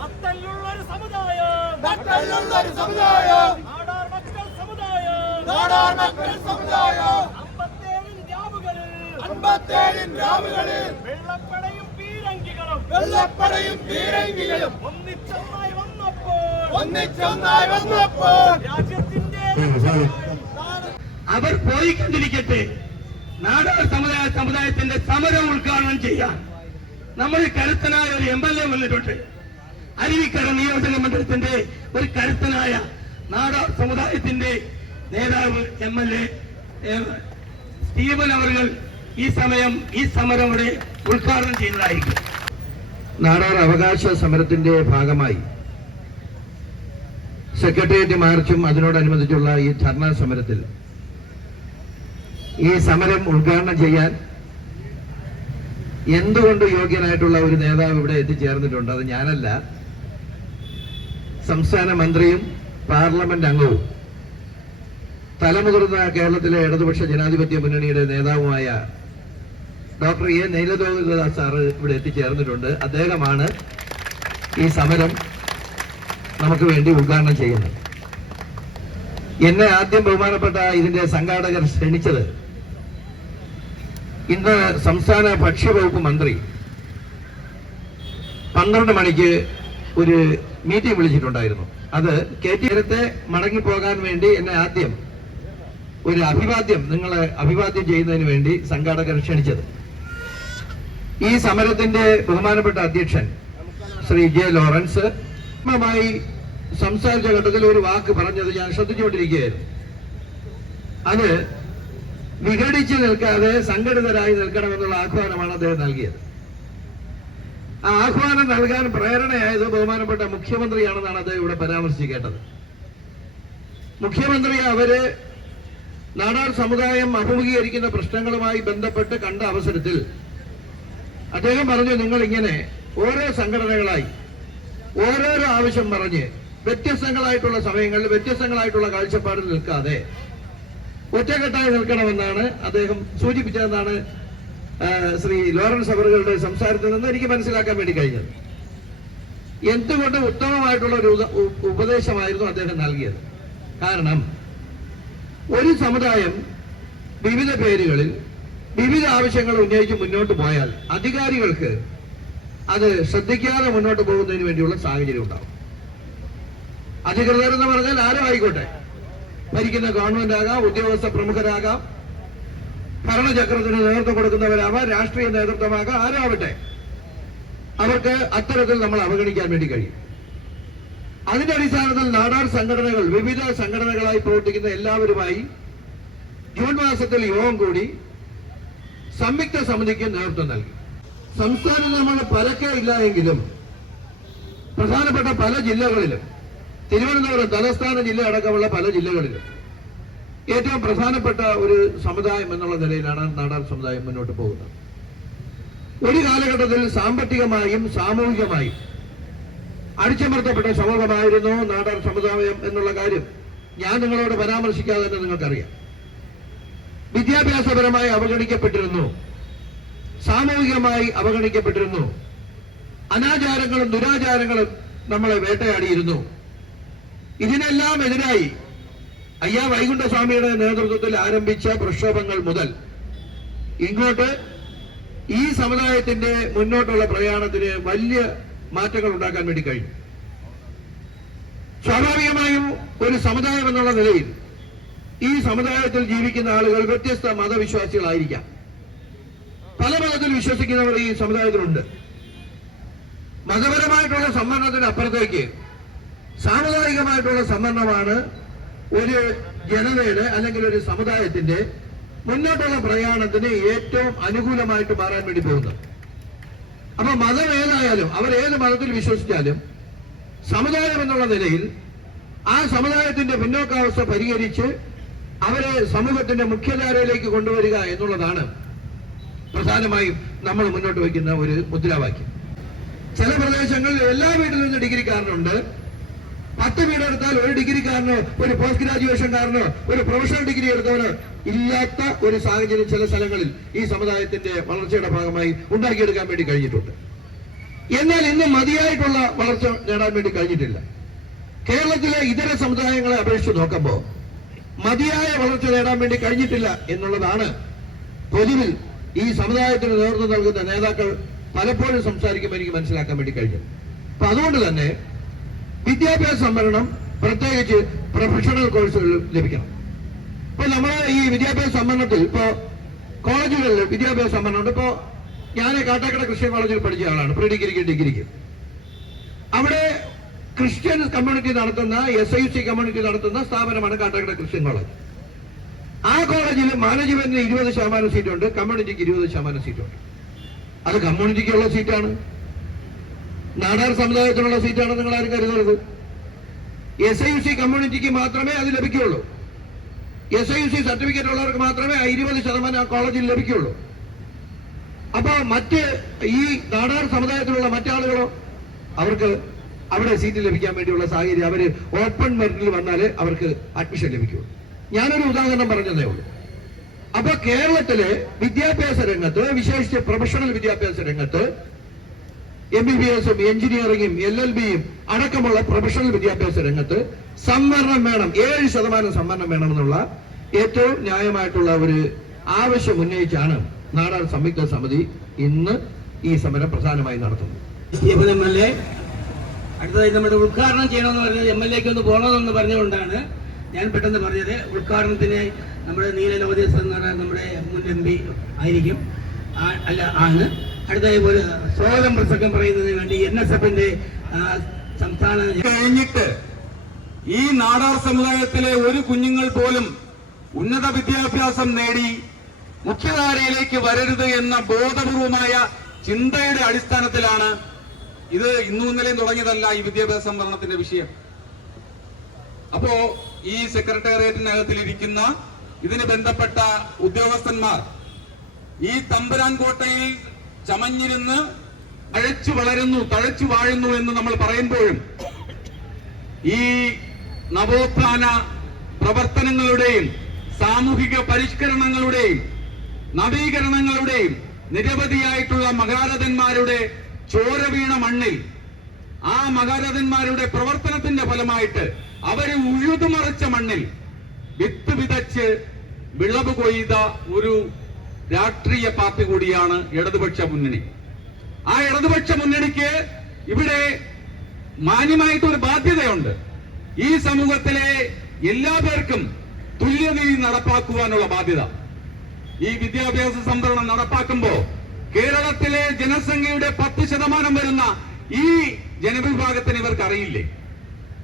നട്ടലുള്ളൊരു സമുദായം. നട്ടലുള്ളൊരു സമുദായം. നാടാർ മക്കൾ സമുദായം. നാടാർ മക്കൾ സമുദായം. അമ്പത്തേഴിൻ വെള്ളപ്പടയും പീരങ്കികളും. വെള്ളപ്പടയും പീരങ്കികളും. ഒന്നിച്ചൊന്നായി വന്നപ്പോൾ. ഒന്നിച്ചൊന്നായി വന്നപ്പോൾ. രാജ്യത്തിന്റെ അവർ പോയിക്കൊണ്ടിരിക്കട്ടെ. നാടാർ സമുദായ സമുദായത്തിന്റെ സമരം ഉദ്ഘാടനം ചെയ്യാൻ. നമ്മൾ കരുത്തനായ ഒരു എം എൽ എ വന്നിട്ടുണ്ട്. അരുവിക്കര നിയോജക മണ്ഡലത്തിന്റെ ഒരു കരുത്തനായ നാടാർ സമുദായത്തിന്റെ നേതാവ് എം എൽ എ സ്റ്റീവൻ അവർ ഈ സമയം ഈ സമരം ഇവിടെ ഉദ്ഘാടനം ചെയ്തതായിരിക്കും നാടാർ അവകാശ സമരത്തിന്റെ ഭാഗമായി സെക്രട്ടേറിയറ്റ് മാർച്ചും അതിനോടനുബന്ധിച്ചുള്ള ഈ ധർണാ സമരത്തിൽ ഈ സമരം ഉദ്ഘാടനം ചെയ്യാൻ എന്തുകൊണ്ട് യോഗ്യനായിട്ടുള്ള ഒരു നേതാവ് ഇവിടെ എത്തിച്ചേർന്നിട്ടുണ്ട്? അത് ഞാനല്ല. സംസ്ഥാന മന്ത്രിയും പാർലമെന്റ് അംഗവും. തലമുതിർന്ന കേരളത്തിലെ ഇടതുപക്ഷ ജനാധിപത്യ മുന്നണിയുടെ നേതാവുമായ ഡോക്ടർ എ. നീലദോദാസ് സാറ് ഇവിടെ എത്തിച്ചേർന്നിട്ടുണ്ട്. അദ്ദേഹമാണ് ഈ സമരം നമുക്ക് വേണ്ടി ഉദ്ഘാടനം ചെയ്യുന്നത്. എന്നെ ആദ്യം ബഹുമാനപ്പെട്ട ഇതിന്റെ സംഘാടകർ ക്ഷണിച്ചത് ഇന്ന് സംസ്ഥാന ഭക്ഷ്യവകുപ്പ് മന്ത്രി പന്ത്രണ്ട് മണിക്ക് ഒരു മീറ്റിംഗ് വിളിച്ചിട്ടുണ്ടായിരുന്നു. അത് കെ ടി നേരത്തെ മടങ്ങിപ്പോകാൻ വേണ്ടി എന്നെ ആദ്യം ഒരു അഭിവാദ്യം നിങ്ങളെ അഭിവാദ്യം ചെയ്യുന്നതിന് വേണ്ടി സംഘാടകർ ക്ഷണിച്ചത്. ഈ സമരത്തിന്റെ ബഹുമാനപ്പെട്ട അധ്യക്ഷൻ ശ്രീ ജെ ലോറൻസ് മായി സംസാരിച്ച ഘട്ടത്തിൽ ഒരു വാക്ക് പറഞ്ഞത് ഞാൻ ശ്രദ്ധിച്ചുകൊണ്ടിരിക്കുകയായിരുന്നു. അത് വിഘടിച്ച് നിൽക്കാതെ സംഘടിതരായി നിൽക്കണമെന്നുള്ള ആഹ്വാനമാണ് അദ്ദേഹം നൽകിയത്. ആ ആഹ്വാനം നൽകാൻ പ്രേരണയായത് ബഹുമാനപ്പെട്ട മുഖ്യമന്ത്രിയാണെന്നാണ് അദ്ദേഹം ഇവിടെ പരാമർശിച്ച് കേട്ടത് മുഖ്യമന്ത്രി അവർ നാടാർ സമുദായം അഭിമുഖീകരിക്കുന്ന പ്രശ്നങ്ങളുമായി ബന്ധപ്പെട്ട് കണ്ട അവസരത്തിൽ അദ്ദേഹം പറഞ്ഞു നിങ്ങൾ ഇങ്ങനെ ഓരോ സംഘടനകളായി ഓരോരോ ആവശ്യം പറഞ്ഞ് വ്യത്യസ്തങ്ങളായിട്ടുള്ള സമയങ്ങളിൽ വ്യത്യസ്തങ്ങളായിട്ടുള്ള കാഴ്ചപ്പാടിൽ നിൽക്കാതെ ഒറ്റക്കെട്ടായി നിൽക്കണമെന്നാണ് അദ്ദേഹം സൂചിപ്പിച്ചതെന്നാണ് ശ്രീ ലോറൻസ് അവറുകളുടെ സംസാരത്തിൽ നിന്ന് എനിക്ക് മനസ്സിലാക്കാൻ വേണ്ടി കഴിഞ്ഞത്. എന്തുകൊണ്ട് ഉത്തമമായിട്ടുള്ള ഒരു ഉപദേശമായിരുന്നു അദ്ദേഹം നൽകിയത്? കാരണം ഒരു സമുദായം വിവിധ പേരുകളിൽ വിവിധ ആവശ്യങ്ങൾ ഉന്നയിച്ച് മുന്നോട്ട് പോയാൽ അധികാരികൾക്ക് അത് ശ്രദ്ധിക്കാതെ മുന്നോട്ട് പോകുന്നതിന് വേണ്ടിയുള്ള സാഹചര്യം ഉണ്ടാവും. അധികൃതർ എന്ന് പറഞ്ഞാൽ ആരും ആയിക്കോട്ടെ. ഭരിക്കുന്ന ഗവൺമെന്റ് ആകാം ഉദ്യോഗസ്ഥ പ്രമുഖരാകാം. ഭരണചക്രത്തിന് നേതൃത്വം കൊടുക്കുന്നവരാവാം രാഷ്ട്രീയ നേതൃത്വമാകാം ആരാവട്ടെ. അവർക്ക് അത്തരത്തിൽ നമ്മൾ അവഗണിക്കാൻ വേണ്ടി കഴിയും. അതിന്റെ അടിസ്ഥാനത്തിൽ നാടാർ സംഘടനകൾ വിവിധ സംഘടനകളായി പ്രവർത്തിക്കുന്ന എല്ലാവരുമായി ജൂൺ മാസത്തിൽ യോഗം കൂടി സംയുക്ത സമിതിക്ക് നേതൃത്വം നൽകി. സംസ്ഥാനം നമ്മൾ പരക്കെ ഇല്ല എങ്കിലും പ്രധാനപ്പെട്ട പല ജില്ലകളിലും തിരുവനന്തപുരം തലസ്ഥാന ജില്ല അടക്കമുള്ള പല ജില്ലകളിലും ഏറ്റവും പ്രധാനപ്പെട്ട ഒരു സമുദായം എന്നുള്ള നിലയിലാണ് നാടാർ സമുദായം മുന്നോട്ട് പോകുന്നത്. ഒരു കാലഘട്ടത്തിൽ സാമ്പത്തികമായും സാമൂഹികമായും അടിച്ചമർത്തപ്പെട്ട സമൂഹമായിരുന്നു നാടാർ സമുദായം എന്നുള്ള കാര്യം ഞാൻ നിങ്ങളോട് പരാമർശിക്കാതെ തന്നെ നിങ്ങൾക്കറിയാം. വിദ്യാഭ്യാസപരമായി അവഗണിക്കപ്പെട്ടിരുന്നു. സാമൂഹികമായി അവഗണിക്കപ്പെട്ടിരുന്നു. അനാചാരങ്ങളും ദുരാചാരങ്ങളും നമ്മളെ വേട്ടയാടിയിരുന്നു. ഇതിനെല്ലാം എതിരായി അയ്യാ വൈകുണ്ഠസ്വാമിയുടെ നേതൃത്വത്തിൽ ആരംഭിച്ച പ്രക്ഷോഭങ്ങൾ മുതൽ ഇങ്ങോട്ട് ഈ സമുദായത്തിന്റെ മുന്നോട്ടുള്ള പ്രയാണത്തിന് വലിയ മാറ്റങ്ങൾ ഉണ്ടാക്കാൻ വേണ്ടി കഴിഞ്ഞു. സ്വാഭാവികമായും ഒരു സമുദായം എന്നുള്ള നിലയിൽ ഈ സമുദായത്തിൽ ജീവിക്കുന്ന ആളുകൾ വ്യത്യസ്ത മതവിശ്വാസികളായിരിക്കാം. പല മതത്തിൽ വിശ്വസിക്കുന്നവർ ഈ സമുദായത്തിലുണ്ട്. മതപരമായിട്ടുള്ള സംവരണത്തിന് അപ്പുറത്തേക്ക് സാമുദായികമായിട്ടുള്ള സംവരണമാണ് ഒരു ജനതയുടെ അല്ലെങ്കിൽ ഒരു സമുദായത്തിന്റെ മുന്നോട്ടുള്ള പ്രയാണത്തിന് ഏറ്റവും അനുകൂലമായിട്ട് മാറാൻ വേണ്ടി പോകുന്നത്. അപ്പൊ മതം ഏതായാലും അവർ ഏത് മതത്തിൽ വിശ്വസിച്ചാലും സമുദായം എന്നുള്ള നിലയിൽ ആ സമുദായത്തിന്റെ പിന്നോക്കാവസ്ഥ പരിഹരിച്ച് അവരെ സമൂഹത്തിന്റെ മുഖ്യധാരയിലേക്ക് കൊണ്ടുവരിക എന്നുള്ളതാണ് പ്രധാനമായും നമ്മൾ മുന്നോട്ട് വയ്ക്കുന്ന ഒരു മുദ്രാവാക്യം. ചില പ്രദേശങ്ങളിൽ എല്ലാ വീട്ടിലും നിന്ന് ഡിഗ്രിക്കാരനുണ്ട്. പത്ത് വീട് എടുത്താൽ ഒരു ഡിഗ്രിക്കാരനോ ഒരു പോസ്റ്റ് ഗ്രാജുവേഷൻ ഗ്രാജുവേഷൻകാരനോ ഒരു പ്രൊഫഷണൽ ഡിഗ്രി എടുത്തവനോ ഇല്ലാത്ത ഒരു സാഹചര്യം ചില സ്ഥലങ്ങളിൽ ഈ സമുദായത്തിന്റെ വളർച്ചയുടെ ഭാഗമായി ഉണ്ടാക്കിയെടുക്കാൻ വേണ്ടി കഴിഞ്ഞിട്ടുണ്ട്. എന്നാൽ ഇന്ന് മതിയായിട്ടുള്ള വളർച്ച നേടാൻ വേണ്ടി കഴിഞ്ഞിട്ടില്ല. കേരളത്തിലെ ഇതര സമുദായങ്ങളെ അപേക്ഷിച്ച് നോക്കുമ്പോൾ മതിയായ വളർച്ച നേടാൻ വേണ്ടി കഴിഞ്ഞിട്ടില്ല എന്നുള്ളതാണ് പൊതുവിൽ ഈ സമുദായത്തിന് നേതൃത്വം നൽകുന്ന നേതാക്കൾ പലപ്പോഴും സംസാരിക്കുമ്പോൾ എനിക്ക് മനസ്സിലാക്കാൻ വേണ്ടി കഴിഞ്ഞു അപ്പൊ അതുകൊണ്ട് തന്നെ വിദ്യാഭ്യാസ സംവരണം പ്രത്യേകിച്ച് പ്രൊഫഷണൽ കോഴ്സുകളിൽ ലഭിക്കണം. ഇപ്പൊ നമ്മൾ ഈ വിദ്യാഭ്യാസ സംവരണത്തിൽ ഇപ്പോ കോളേജുകളിൽ വിദ്യാഭ്യാസ സംവരണമുണ്ട് ഇപ്പോ ഞാൻ കാട്ടാക്കട ക്രിസ്ത്യൻ കോളേജിൽ പഠിച്ച ആളാണ്. പ്രീ ഡിഗ്രിക്ക് ഡിഗ്രിക്ക്. അവിടെ ക്രിസ്ത്യൻ കമ്മ്യൂണിറ്റി നടത്തുന്ന എസ് ഐ സി കമ്മ്യൂണിറ്റി നടത്തുന്ന സ്ഥാപനമാണ് കാട്ടാക്കട ക്രിസ്ത്യൻ കോളേജ് ആ കോളേജിൽ മാനേജ്മെന്റിന് ഇരുപത് ശതമാനം സീറ്റുണ്ട് കമ്മ്യൂണിറ്റിക്ക് ഇരുപത് ശതമാനം സീറ്റുണ്ട് അത് കമ്മ്യൂണിറ്റിക്കുള്ള സീറ്റാണ് നാടാർ സമുദായത്തിനുള്ള സീറ്റാണ് നിങ്ങൾ ആരും കരുതരുത് എസ് ഐ യു സി കമ്മ്യൂണിറ്റിക്ക് മാത്രമേ അത് ലഭിക്കുകയുള്ളൂ S I U C certificate ഉള്ളവർക്ക് മാത്രമേ ഇരുപത് ശതമാനം ആ കോളേജിൽ ലഭിക്കുകയുള്ളൂ അപ്പൊ മറ്റ് ഈ നാടാർ സമുദായത്തിലുള്ള മറ്റാളുകളോ അവർക്ക് അവിടെ സീറ്റ് ലഭിക്കാൻ വേണ്ടിയുള്ള സാഹചര്യം അവർ ഓപ്പൺ മെറിറ്റിൽ വന്നാലേ അവർക്ക് അഡ്മിഷൻ ലഭിക്കൂ. ഞാനൊരു ഉദാഹരണം പറഞ്ഞതേ ഉള്ളൂ. അപ്പൊ കേരളത്തിലെ വിദ്യാഭ്യാസ രംഗത്ത് വിശേഷിച്ച് പ്രൊഫഷണൽ വിദ്യാഭ്യാസ രംഗത്ത് എം ബി ബി എസും എഞ്ചിനീയറിംഗും എൽ എൽ ബിയും അടക്കമുള്ള പ്രൊഫഷണൽ വിദ്യാഭ്യാസ രംഗത്ത് സംവരണം വേണം. ഏഴ് ശതമാനം സംവരണം വേണമെന്നുള്ള ഏറ്റവും ന്യായമായിട്ടുള്ള ഒരു ആവശ്യം ഉന്നയിച്ചാണ് നാടാർ സംയുക്ത സമിതി ഇന്ന് ഈ സമരം പ്രധാനമായി നടത്തുന്നത്. അടുത്തതായി നമ്മുടെ ഉദ്ഘാടനം ചെയ്യണമെന്ന് പറഞ്ഞത് എം എൽ എക്ക് ഒന്ന് പോകണമെന്ന് പറഞ്ഞുകൊണ്ടാണ് ഞാൻ പെട്ടെന്ന് പറഞ്ഞത്. ഉദ്ഘാടനത്തിന് നമ്മുടെ നീല പറഞ്ഞ നമ്മുടെ മുൻ എം പി ആയിരിക്കും. അല്ല ആണ്. അടുത്തതായി ഒരു സ്വാഗതം പ്രസംഗം പറയുന്നതിന് വേണ്ടി എൻ എസ് എഫിന്റെ സംസ്ഥാന കഴിഞ്ഞിട്ട് ഈ നാടാർ സമുദായത്തിലെ ഒരു കുഞ്ഞുങ്ങൾ പോലും ഉന്നത വിദ്യാഭ്യാസം നേടി മുഖ്യധാരയിലേക്ക് വരരുത് എന്ന ബോധപൂർവമായ ചിന്തയുടെ അടിസ്ഥാനത്തിലാണ് ഇത് ഇന്നും ഇന്നലെയും തുടങ്ങിയതല്ല ഈ വിദ്യാഭ്യാസ സംവരണത്തിന്റെ വിഷയം. അപ്പോ ഈ സെക്രട്ടേറിയറ്റിനകത്തിലിരിക്കുന്ന ഇതിന് ബന്ധപ്പെട്ട ഉദ്യോഗസ്ഥന്മാർ ഈ തമ്പുരാൻ കോട്ടയിൽ ചമഞ്ഞിരുന്ന് തഴച്ചു വളരുന്നു തഴച്ചു വാഴുന്നു എന്ന് നമ്മൾ പറയുമ്പോഴും ഈ നവോത്ഥാന പ്രവർത്തനങ്ങളുടെയും സാമൂഹിക പരിഷ്കരണങ്ങളുടെയും നവീകരണങ്ങളുടെയും നിരവധിയായിട്ടുള്ള മഹാരഥന്മാരുടെ ചോര വീണ മണ്ണിൽ ആ മഹാരഥന്മാരുടെ പ്രവർത്തനത്തിന്റെ ഫലമായിട്ട് അവർ ഉഴുതുമറിച്ച മണ്ണിൽ വിത്ത് വിതച്ച് വിളവ് കൊയ്ത ഒരു രാഷ്ട്രീയ പാർട്ടി കൂടിയാണ് ഇടതുപക്ഷ മുന്നണി. ആ ഇടതുപക്ഷ മുന്നണിക്ക് ഇവിടെ മാന്യമായിട്ട് ഒരു ബാധ്യതയുണ്ട്. ഈ സമൂഹത്തിലെ എല്ലാ പേർക്കും തുല്യനീതി നടപ്പാക്കുവാനുള്ള ബാധ്യത. ഈ വിദ്യാഭ്യാസ സംവരണം നടപ്പാക്കുമ്പോൾ കേരളത്തിലെ ജനസംഖ്യയുടെ പത്ത് ശതമാനം വരുന്ന ഈ ജനവിഭാഗത്തിന് ഇവർക്ക് അറിയില്ലേ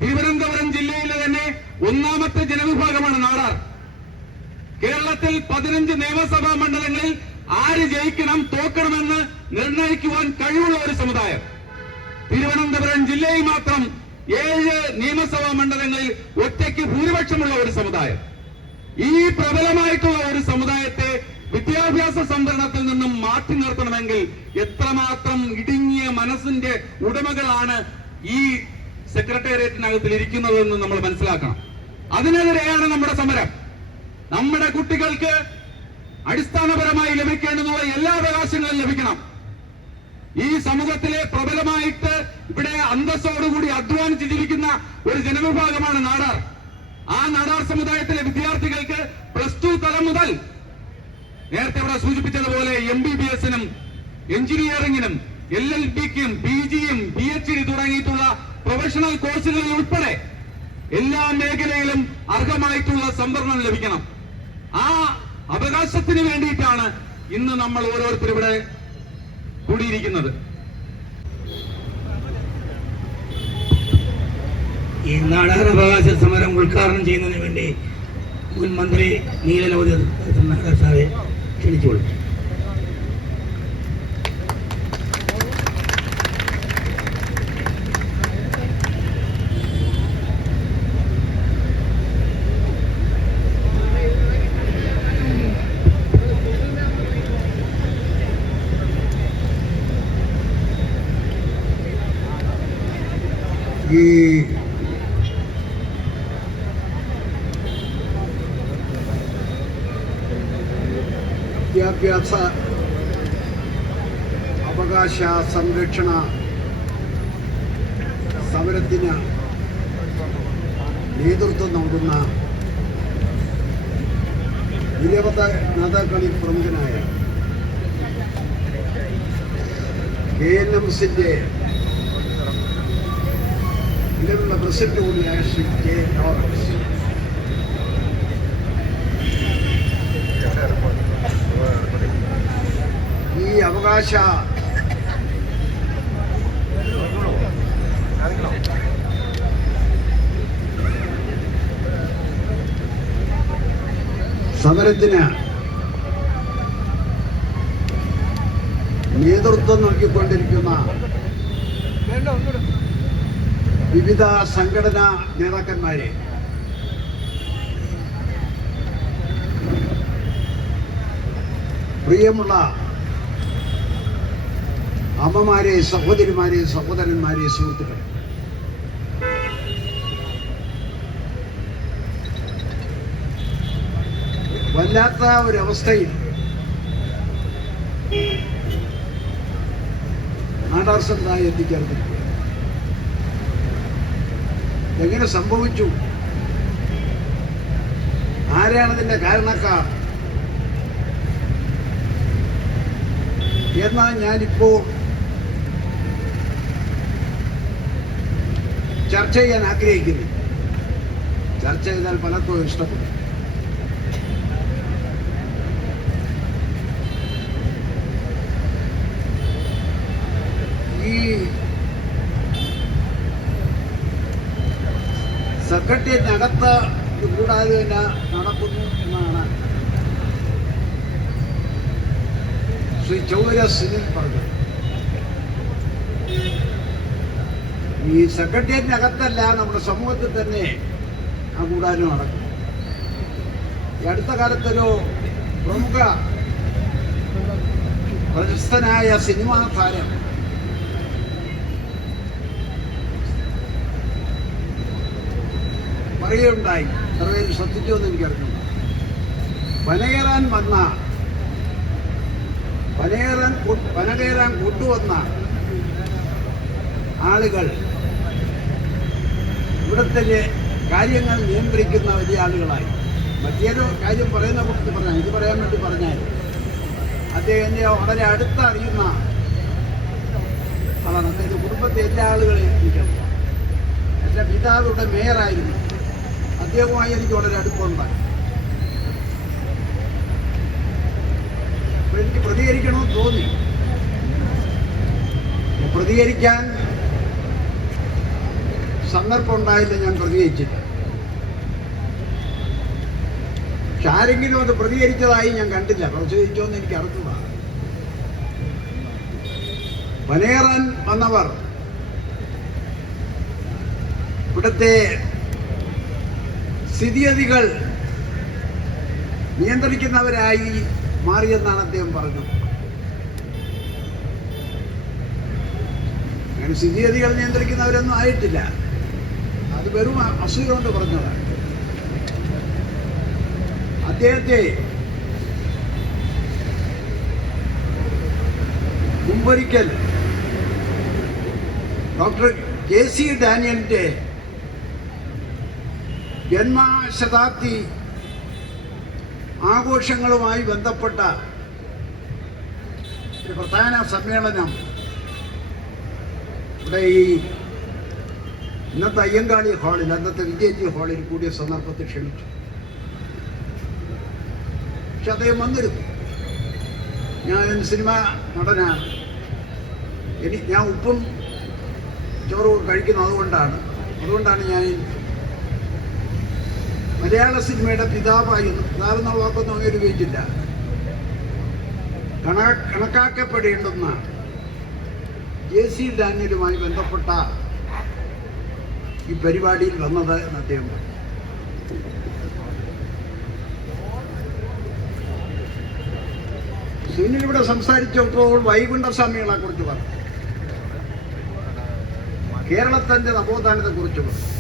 തിരുവനന്തപുരം ജില്ലയിലെ തന്നെ ഒന്നാമത്തെ ജനവിഭാഗമാണ് നാടാർ. കേരളത്തിൽ പതിനഞ്ച് നിയമസഭാ മണ്ഡലങ്ങളിൽ ആര് ജയിക്കണം തോക്കണമെന്ന് നിർണയിക്കുവാൻ കഴിവുള്ള ഒരു സമുദായം. തിരുവനന്തപുരം ജില്ലയിൽ മാത്രം ഏഴ് നിയമസഭാ മണ്ഡലങ്ങളിൽ ഒറ്റയ്ക്ക് ഭൂരിപക്ഷമുള്ള ഒരു സമുദായം. ഈ പ്രബലമായിട്ടുള്ള ഒരു സമുദായത്തെ വിദ്യാഭ്യാസ സംവരണത്തിൽ നിന്നും മാറ്റി നിർത്തണമെങ്കിൽ എത്രമാത്രം ഇടുങ്ങിയ മനസ്സിന്റെ ഉടമകളാണ് ഈ സെക്രട്ടേറിയറ്റിനകത്തിൽ ഇരിക്കുന്നതെന്ന് നമ്മൾ മനസ്സിലാക്കണം. അതിനെതിരെയാണ് നമ്മുടെ സമരം. നമ്മുടെ കുട്ടികൾക്ക് അടിസ്ഥാനപരമായി ലഭിക്കേണ്ടതുള്ള എല്ലാ അവകാശങ്ങളും ലഭിക്കണം. ഈ സമൂഹത്തിലെ പ്രബലമായിട്ട് ഇവിടെ അന്തസ്സോടുകൂടി അധ്വാനിച്ച് ജീവിക്കുന്ന ഒരു ജനവിഭാഗമാണ് നാടാർ. ആ നാടാർ സമുദായത്തിലെ വിദ്യാർത്ഥികൾക്ക് പ്ലസ് ടു തലം മുതൽ നേരത്തെ ഇവിടെ സൂചിപ്പിച്ചതുപോലെ എം ബി ബി എസിനും എഞ്ചിനീയറിംഗിനും എൽ എൽ ബിക്കും പി ജിയും പി എച്ച് ഡി തുടങ്ങിയിട്ടുള്ള പ്രൊഫഷണൽ കോഴ്സുകളിൽ ഉൾപ്പെടെ എല്ലാ മേഖലയിലും അർഹമായിട്ടുള്ള സംവരണം ലഭിക്കണം. ആ അവകാശത്തിന് വേണ്ടിയിട്ടാണ് ഇന്ന് നമ്മൾ ഓരോരുത്തരും ഇവിടെ കൂടിയിരിക്കുന്നത്. ഈ നാടകാവകാശ സമരം ഉദ്ഘാടനം ചെയ്യുന്നതിന് വേണ്ടി മുൻ മന്ത്രി നീല ലോകേശ് സാറെ ക്ഷണിച്ചുകൊള്ളു ഈ വിദ്യാഭ്യാസ അവകാശ സംരക്ഷണ സമരത്തിന് നേതൃത്വം നൽകുന്ന നിരവധ നേതാക്കളിൽ പ്രമുഖനായ കെ എൻ എംസിന്റെ നിലവിലുള്ള പ്രസിഡന്റ് കൂടിയായ ശ്രീ കെ ലോറൻസ്. ഈ അവകാശ സമരത്തിന് നേതൃത്വം നൽകിക്കൊണ്ടിരിക്കുന്ന വിവിധ സംഘടനാ നേതാക്കന്മാരെ പ്രിയമുള്ള അമ്മമാരെ സഹോദരിമാരെ സഹോദരന്മാരെ സുഹൃത്തുക്കളെ വല്ലാത്ത ഒരു നാടാർ സമുദായം എത്തിച്ചേർന്നിരിക്കുക എങ്ങനെ സംഭവിച്ചു? ആരാണതിന്റെ കാരണക്കാർ? എന്നാൽ ഞാനിപ്പോൾ ചർച്ച ചെയ്യാൻ ആഗ്രഹിക്കുന്നു. ചർച്ച ചെയ്താൽ പലർക്കും ഇഷ്ടപ്പെടും. ഈ സെക്രട്ടേറിയറ്റിനകത്ത് കൂടാതെ തന്നെ നടക്കുന്നു എന്നാണ് ശ്രീ ചൗര സുനിൽ പറഞ്ഞത്. ഈ സെക്രട്ടേറിയറ്റിനകത്തല്ല നമ്മുടെ സമൂഹത്തിൽ തന്നെ ആ കൂടാനും നടക്കും ഈ അടുത്ത കാലത്തൊരു പ്രമുഖ പ്രശസ്തനായ സിനിമാ താരം പറയുകയുണ്ടായി. പേര് ശ്രദ്ധിച്ചു എന്ന് എനിക്കറിഞ്ഞു വനകേറാൻ വന്ന വനകയറാൻ വനകേറാൻ കൊണ്ടുവന്ന ആളുകൾ ഇവിടുത്തെ കാര്യങ്ങൾ നിയന്ത്രിക്കുന്ന വലിയ ആളുകളായി. മറ്റേതൊരു കാര്യം പറയുന്ന കുറിച്ച് പറഞ്ഞാൽ ഇത് പറയാൻ വേണ്ടി പറഞ്ഞാൽ അദ്ദേഹത്തെ വളരെ അടുത്ത് അറിയുന്ന അതാണ് അദ്ദേഹത്തെ കുടുംബത്തെ എല്ലാ ആളുകളെയും എന്റെ പിതാവിടെ മേയറായിരുന്നു. അദ്ദേഹവുമായി എനിക്ക് വളരെ അടുപ്പമുണ്ടായി എനിക്ക് പ്രതികരിക്കണമെന്ന് തോന്നി. പ്രതികരിക്കാൻ സന്ദർഭം ഉണ്ടായില്ല ഞാൻ പ്രതികരിച്ചില്ല. പക്ഷെ ആരെങ്കിലും അത് പ്രതികരിച്ചതായി ഞാൻ കണ്ടില്ല. പ്രതികരിച്ചോന്ന് എനിക്ക് അറിഞ്ഞതാണ് വനേറാൻ വന്നവർ ഇവിടുത്തെ സ്ഥിതിഗതികൾ നിയന്ത്രിക്കുന്നവരായി മാറിയെന്നാണ് അദ്ദേഹം പറഞ്ഞു. അങ്ങനെ സ്ഥിതിഗതികൾ നിയന്ത്രിക്കുന്നവരൊന്നും ആയിട്ടില്ല. അത് വെറും അസൂയ കൊണ്ട് പറഞ്ഞതാണ്. അദ്ദേഹത്തെ മുമ്പൊരിക്കൽ ഡോക്ടർ കെ സി ഡാനിയലിന്റെ ജന്മശതാബ്ദി ആഘോഷങ്ങളുമായി ബന്ധപ്പെട്ട ഒരു പ്രധാന സമ്മേളനം ഇവിടെ ഈ ഇന്നത്തെ അയ്യങ്കാളി ഹാളിൽ അന്നത്തെ വിജയജി ഹാളിൽ കൂടിയ സന്ദർഭത്തിൽ ക്ഷണിച്ചു. പക്ഷെ അദ്ദേഹം വന്നിരുന്നു. ഞാൻ സിനിമ നടനാണ്. എനിക്ക് ഞാൻ ഉപ്പും ചോറും കഴിക്കുന്നത് അതുകൊണ്ടാണ്. അതുകൊണ്ടാണ് ഞാൻ മലയാള സിനിമയുടെ പിതാവായി പിതാവെന്ന വാക്കൊന്നും അങ്ങനെ ഉപയോഗിച്ചില്ല കണ കണക്കാക്കപ്പെടേണ്ടുന്ന ജെ സി ഡാനിയലുമായി ബന്ധപ്പെട്ട ഈ പരിപാടിയിൽ വന്നത് എന്ന് അദ്ദേഹം പറഞ്ഞു. സുനിൽ ഇവിടെ സംസാരിച്ചപ്പോൾ വൈകുണ്ഠസ്വാമികളെ കുറിച്ച് പറഞ്ഞു. കേരളത്തിന്റെ നവോത്ഥാനത്തെ കുറിച്ച് പറഞ്ഞു.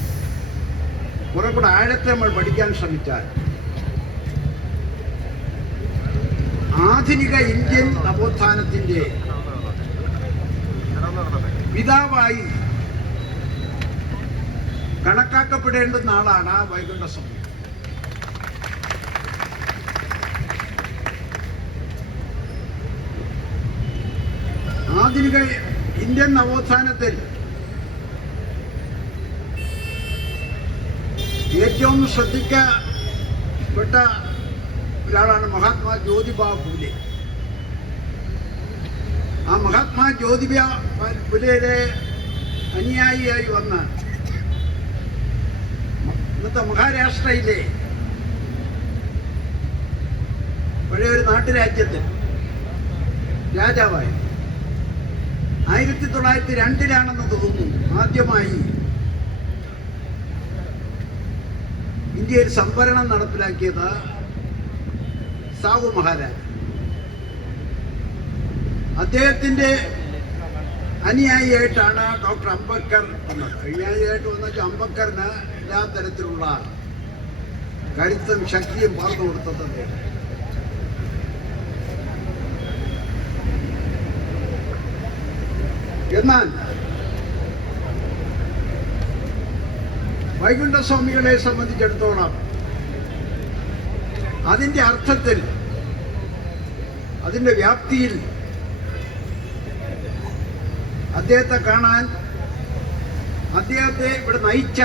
കുറെ കൂടെ ആഴത്തെ നമ്മൾ പഠിക്കാൻ ശ്രമിച്ചാൽ ആധുനിക ഇന്ത്യൻ നവോത്ഥാനത്തിന്റെ പിതാവായി കണക്കാക്കപ്പെടേണ്ടുന്ന ആളാണ് സമയം. ആധുനിക ഇന്ത്യൻ നവോത്ഥാനത്തിൽ ഏറ്റവും ശ്രദ്ധിക്കപ്പെട്ട ഒരാളാണ് മഹാത്മാ ജ്യോതിബാ ഫുലെ. ആ മഹാത്മാ ജ്യോതിബ ഫുലയുടെ അനുയായിയായി വന്ന ഇന്നത്തെ മഹാരാഷ്ട്രയിലെ പഴയ ഒരു നാട്ടുരാജ്യത്തിൽ രാജാവായി. ആയിരത്തി തൊള്ളായിരത്തി രണ്ടിലാണെന്ന് തോന്നുന്നു. ആദ്യമായി ഇന്ത്യയിൽ സംവരണം നടപ്പിലാക്കിയത് സാഹു മഹാരാജ്. അദ്ദേഹത്തിന്റെ അനുയായിയായിട്ടാണ് ഡോക്ടർ അംബേദ്കർ വന്നത്. അനുയായിയായിട്ട് വന്ന അംബേദ്കറിന് എല്ലാ തരത്തിലുള്ള കരുത്തും ശക്തിയും പകർന്നു കൊടുത്തത് എന്നാൽ വൈകുണ്ഠസ്വാമികളെ സംബന്ധിച്ചിടത്തോളം അതിന്റെ അർത്ഥത്തിൽ അതിന്റെ വ്യാപ്തിയിൽ അദ്ദേഹത്തെ കാണാൻ അദ്ദേഹത്തെ ഇവിടെ നയിച്ച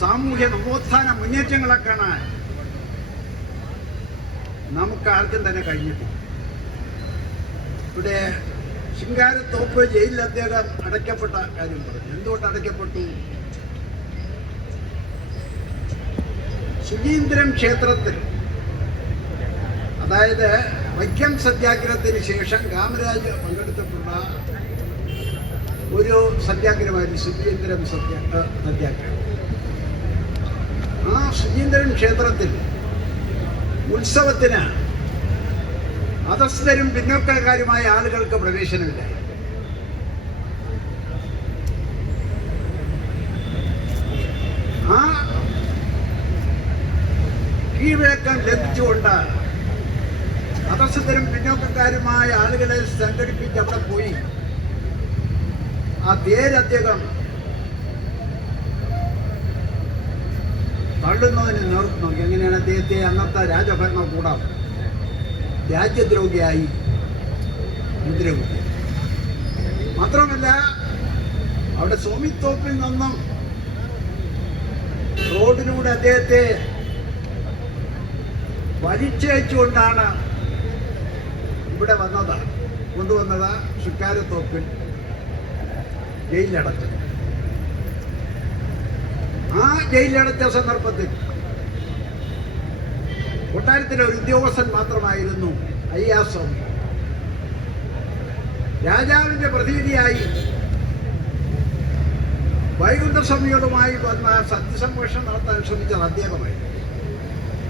സാമൂഹ്യ നവോത്ഥാന മുന്നേറ്റങ്ങളെ കാണാൻ നമുക്ക് ആർക്കും തന്നെ കഴിഞ്ഞിട്ടില്ല. ഇവിടെ ശിങ്കാരത്തോപ്പ് ജയിലിൽ അദ്ദേഹം അടയ്ക്കപ്പെട്ട കാര്യം പറഞ്ഞു. എന്തുകൊണ്ട് അടയ്ക്കപ്പെട്ടു? ശുചീന്ദ്രം ക്ഷേത്രത്തിൽ. അതായത് വൈക്കം സത്യാഗ്രഹത്തിന് ശേഷം കാമരാജ് പങ്കെടുത്തിട്ടുള്ള ഒരു സത്യാഗ്രഹമായിരുന്നു ശുചീന്ദ്രം സത്യ സത്യാഗ്രഹം. ആ ശുചീന്ദ്രൻ ക്ഷേത്രത്തിൽ ഉത്സവത്തിന് അധസ്ഥരും പിന്നോക്കക്കാരുമായ ആളുകൾക്ക് പ്രവേശനമില്ല ആ കീഴ്വഴക്കം ലഭിച്ചുകൊണ്ട് മതസ്ഥരും പിന്നോക്കക്കാരുമായ ആളുകളെ സംഘടിപ്പിച്ച് അവിടെ പോയി. ആ തേര് അദ്ദേഹം തള്ളുന്നതിന് നോക്കി എങ്ങനെയാണ് അദ്ദേഹത്തെ അന്നത്തെ രാജഭരണകൂടം രാജ്യദ്രോഹിയായി മുദ്രകുത്തി മാത്രമല്ല അവിടെ സ്വാമിത്തോപ്പിൽ നിന്നും റോഡിലൂടെ അദ്ദേഹത്തെ വലിച്ചയച്ചുകൊണ്ടാണ് ഇവിടെ വന്നത്. കൊണ്ടുവന്നത് ശുക്കാരത്തോപ്പിൽ ജയിലിലടച്ചത് ആ ജയിലിലടച്ച സന്ദർഭത്തിൽ കൊട്ടാരത്തിലെ ഒരു ഉദ്യോഗസ്ഥൻ മാത്രമായിരുന്നു അയ്യാസം രാജാവിന്റെ പ്രതിനിധിയായി വൈകുണ്ഠസ്വാമിയോടുമായി വന്ന സത്യസംഭാഷണം നടത്താൻ ശ്രമിച്ചത് അദ്ദേഹമായി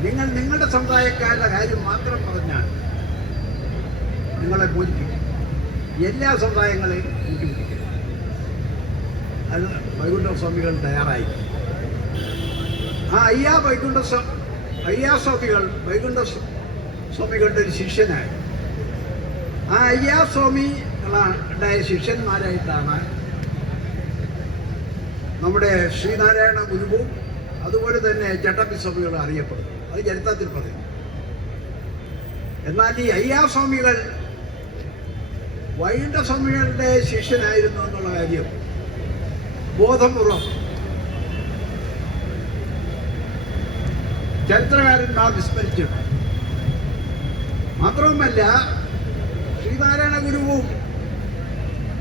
നിങ്ങൾ നിങ്ങളുടെ സമുദായക്കാരുടെ കാര്യം മാത്രം പറഞ്ഞാൽ നിങ്ങളെ പൂജിക്കും എല്ലാ സമുദായങ്ങളെയും കൂട്ടിപ്പിടിക്കും അത് വൈകുണ്ഠസ്വാമികൾ തയ്യാറായി ആ അയ്യാ വൈകുണ്ഠ അയ്യാ സ്വാമികൾ വൈകുണ്ഠ സ്വ- സ്വാമികളുടെ ഒരു ശിഷ്യനായി. ആ അയ്യാസ്വാമികളായ ശിഷ്യന്മാരായിട്ടാണ് നമ്മുടെ ശ്രീനാരായണ ഗുരുവും അതുപോലെ തന്നെ ചട്ടമ്പി സ്വാമികളും അറിയപ്പെടുന്നു അത് ചരിത്രത്തിൽ പറയും. എന്നാൽ ഈ അയ്യാ സ്വാമികൾ വൈകുന്ന സ്വാമികളുടെ ശിഷ്യനായിരുന്നു എന്നുള്ള കാര്യം ബോധപൂർവം ചരിത്രകാരന്മാർ വിസ്മരിച്ചു മാത്രവുമല്ല ശ്രീനാരായണ ഗുരുവും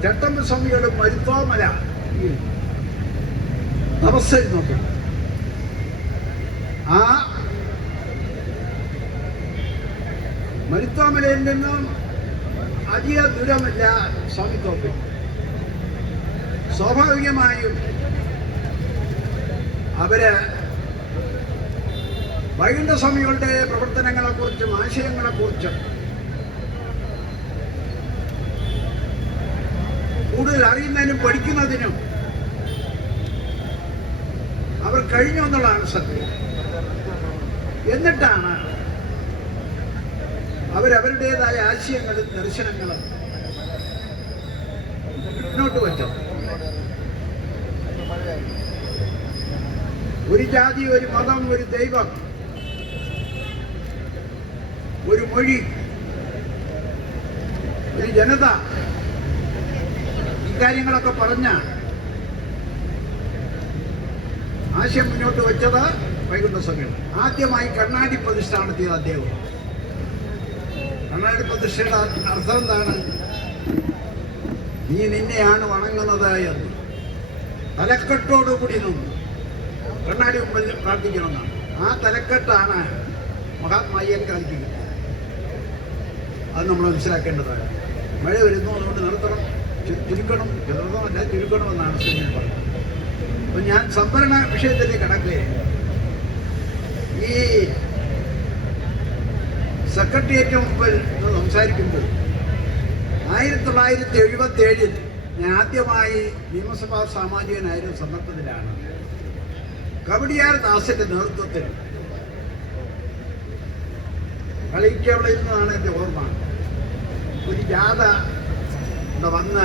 ചട്ടമ്പ സ്വാമികളും മരുത്തോമല തപസ്സിൽ നോക്കണം. ആ മരുത്തോമലയിൽ നിന്നും അധിക ദൂരമല്ല സ്വാമിത്തോപ്പിൽ സ്വാഭാവികമായും അവർ വൈകുണ്ഠസ്വാമികളുടെ പ്രവർത്തനങ്ങളെക്കുറിച്ചും ആശയങ്ങളെക്കുറിച്ചും കൂടുതൽ അറിയുന്നതിനും പഠിക്കുന്നതിനും അവർ കഴിഞ്ഞു എന്നുള്ളതാണ് സത്യം. എന്നിട്ടാണ് അവരവരുടേതായ ആശയങ്ങളും ദർശനങ്ങളും മുന്നോട്ട് വച്ചു ഒരു ജാതി ഒരു മതം ഒരു ദൈവം ഒരു മൊഴി ഒരു ജനത ഇക്കാര്യങ്ങളൊക്കെ പറഞ്ഞ ആശയം മുന്നോട്ട് വെച്ചത് വൈകുണ്ഠ സ്വാമിയാണ് ആദ്യമായി കണ്ണാടി പ്രതിഷ്ഠ നടത്തിയത് അദ്ദേഹം കണ്ണാടി പ്രതിഷ്ഠയുടെ അർത്ഥം എന്താണ്? നീ നിന്നെയാണ് വണങ്ങുന്നത് എന്ന്. തലക്കെട്ടോടുകൂടി നിന്നു. കണ്ണാടി മുമ്പിൽ പ്രാർത്ഥിക്കണമെന്നാണ്. ആ തലക്കെട്ടാണ് മഹാത്മായ്യക്കാർക്ക് അത് നമ്മൾ മനസ്സിലാക്കേണ്ടതാണ്. മഴ വരുന്നു അതുകൊണ്ട് നിർത്തണം ചുരുക്കണം ചെറുതമല്ല ചുരുക്കണമെന്നാണ് ശ്രീ പറഞ്ഞത് അപ്പം ഞാൻ സംഭരണ വിഷയത്തിലേക്ക് കടക്കുകയാണ് ഈ സെക്രട്ടേറിയറ്റ് മുമ്പിൽ സംസാരിക്കുമ്പോൾ ആയിരത്തി തൊള്ളായിരത്തി എഴുപത്തി ഏഴിൽ ഞാൻ ആദ്യമായി നിയമസഭാ സാമാജികനായിരുന്ന സന്ദർഭത്തിലാണ് കവടിയാർ ദാസിന്റെ നേതൃത്വത്തിൽ കളിക്കവളയിൽ നിന്നാണ് എന്റെ ഓർമ്മ. ഒരു ജാഥ ഇവിടെ വന്ന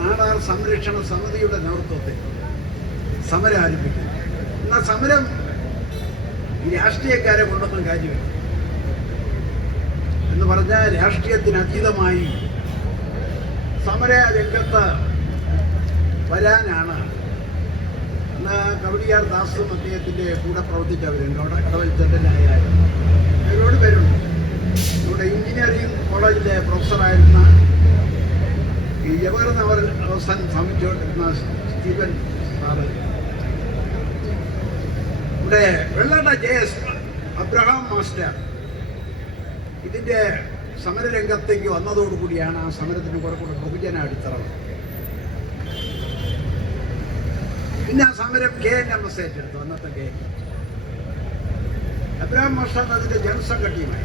നാടാർ സംരക്ഷണ സമിതിയുടെ നേതൃത്വത്തിൽ സമരം ആരംഭിക്കും എന്നാൽ സമരം ഈ രാഷ്ട്രീയക്കാരെ കൊണ്ടൊന്നും കാര്യമില്ല. എന്ന് പറഞ്ഞാൽ രാഷ്ട്രീയത്തിന് അതീതമായി സമര രംഗത്ത് വരാനാണ്. അന്ന് കവടിയാർ ദാസും അദ്ദേഹത്തിന്റെ കൂടെ പ്രവർത്തിച്ചവരുണ്ട്. അവിടെ കടവൽ ചന്ദ്രനായ ഒരുപാട് പേരുണ്ട്. ഇവിടെ എഞ്ചിനീയറിംഗ് കോളേജിലെ പ്രൊഫസറായിരുന്ന ഈ ജവഹർനഗർ അവസാനം സമീപിച്ചുകൊണ്ടിരുന്ന സ്റ്റീവൻ സാറ്. ഇവിടെ വെള്ളട ജെ എസ് അബ്രഹാം മാസ്റ്റർ. ഇതിന്റെ സമരരംഗത്തേക്ക് വന്നതോടുകൂടിയാണ് ആ സമരത്തിന് കുറെ കൂടെ ബഹുജന അടിത്തറ പിന്നെ ആ സമരം കെ എൻ എം എസ് ഏറ്റെടുത്തു അന്നത്തെ കെ അബ്രഹാം മാസ്റ്റർ അതിന്റെ ജനറൽ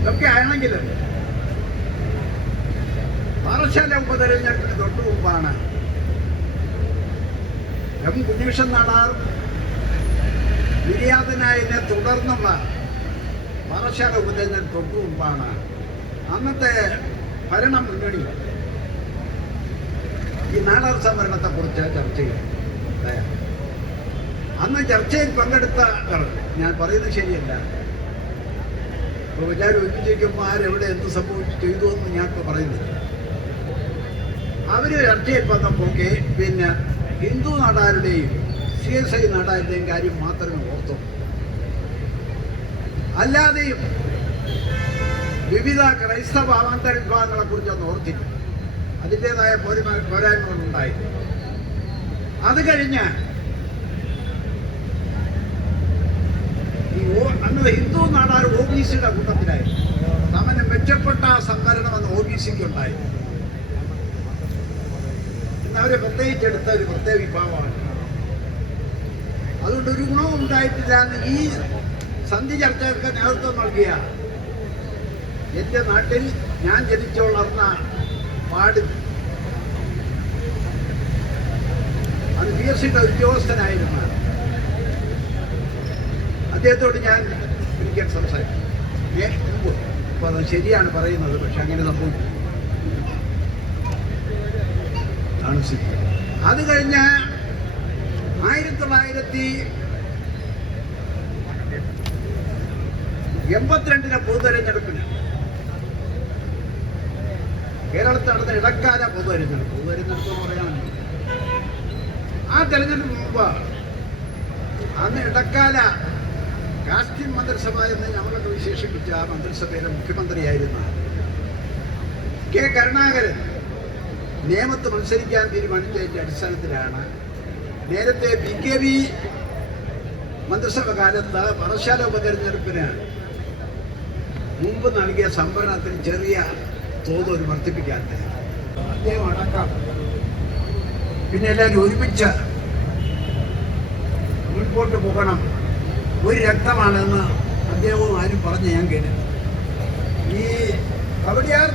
ഇതൊക്കെ ആണെങ്കിലും പാറശാല ഉപതെരഞ്ഞെടുപ്പിന് തൊട്ടു മുമ്പാണ് എം കുഞ്ഞീഷൻ നാടാർ നിര്യാതനായതിനെ തുടർന്നുള്ള പാറശാല ഉപതെരഞ്ഞെടുപ്പ് തൊട്ടു മുമ്പാണ്. അന്നത്തെ ഭരണ മുന്നണി ഈ നാടാർ സംവരണത്തെ കുറിച്ച് ചർച്ച ചെയ്തു. അന്ന് ചർച്ചയിൽ പങ്കെടുത്ത ഞാൻ പറയുന്നത് ശരിയല്ല. ഇപ്പൊ വിചാരം ഒരുമിച്ചിരിക്കുമ്പോൾ ആരെവിടെ എന്ത് സംഭവിച്ചു ചെയ്തു എന്ന് ഞാൻ ഇപ്പോൾ പറയുന്നില്ല. അവർ ചർച്ചയിൽ വന്നപ്പോൾ പിന്നെ ഹിന്ദു നാടാരുടെയും സി എസ് ഐ നാടാരുടെയും കാര്യം മാത്രമേ ഓർത്തു അല്ലാതെയും വിവിധ ക്രൈസ്തവ ആവാന്തര വിഭാഗങ്ങളെ കുറിച്ചൊന്നും ഓർത്തില്ല അതിന്റെതായ പോരായ്മ പോരായ്മകളുണ്ടായി അത് കഴിഞ്ഞ് അന്ന് ഹിന്ദു നാടാർ ഒ ബി സിയുടെ കൂട്ടത്തിലായിരുന്നു. സമന് മെച്ചപ്പെട്ട സംവരണം അന്ന് ഒ ബി സിക്ക് ഉണ്ടായി അവരെ പ്രത്യേകിച്ചെടുത്ത ഒരു പ്രത്യേക വിഭാഗമാണ്. അതുകൊണ്ട് ഒരു ഗുണവും ഉണ്ടായിട്ടില്ല എന്ന് ഈ സന്ധി ചർച്ചകൾക്ക് നേതൃത്വം നൽകിയ എന്റെ നാട്ടിൽ ഞാൻ ജനിച്ചു വളർന്ന പാട് അത് പി എസ് സിയുടെ ഉദ്യോഗസ്ഥനായിരുന്ന. അദ്ദേഹത്തോട് ഞാൻ ഒരിക്കൽ സംസാരിച്ചു. അപ്പോൾ അത് ശരിയാണ് പറയുന്നത് പക്ഷെ അങ്ങനെ സ്ഥിതി. അത് കഴിഞ്ഞ് ആയിരത്തി തൊള്ളായിരത്തി എൺപത്തിരണ്ടിലെ പൊതുതെരഞ്ഞെടുപ്പിന്. കേരളത്തിൽ നടന്ന ഇടക്കാല പൊതുതെരഞ്ഞെടുപ്പ്. പൊതുതെരഞ്ഞെടുപ്പ് എന്ന് പറയാൻ ആ തെരഞ്ഞെടുപ്പ് മുമ്പ് അന്ന് ഇടക്കാല കാസ്റ്റിൻ മന്ത്രിസഭ എന്ന് ഞങ്ങളൊക്കെ വിശേഷിപ്പിച്ച ആ മന്ത്രിസഭയിലെ മുഖ്യമന്ത്രിയായിരുന്ന കെ കരുണാകരൻ നിയമത്ത് മത്സരിക്കാൻ തീരുമാനിച്ചതിന്റെ അടിസ്ഥാനത്തിലാണ് നേരത്തെ ബി കെ വി മന്ത്രിസഭ കാലത്ത് പറശാല ഉപതെരഞ്ഞെടുപ്പിന് മുമ്പ് നൽകിയ സംഭരണത്തിന് ചെറിയ തോത് ഒരു വർദ്ധിപ്പിക്കാത്ത അദ്ദേഹം അടക്കം. പിന്നെ എല്ലാവരും ഒരുമിച്ച് മുൻപോട്ട് പോകണം. ഒരു രക്തമാണെന്ന് അദ്ദേഹവും ആരും പറഞ്ഞ് ഞാൻ കേട്ടിട്ടുണ്ട് ഈ കവടിയാർ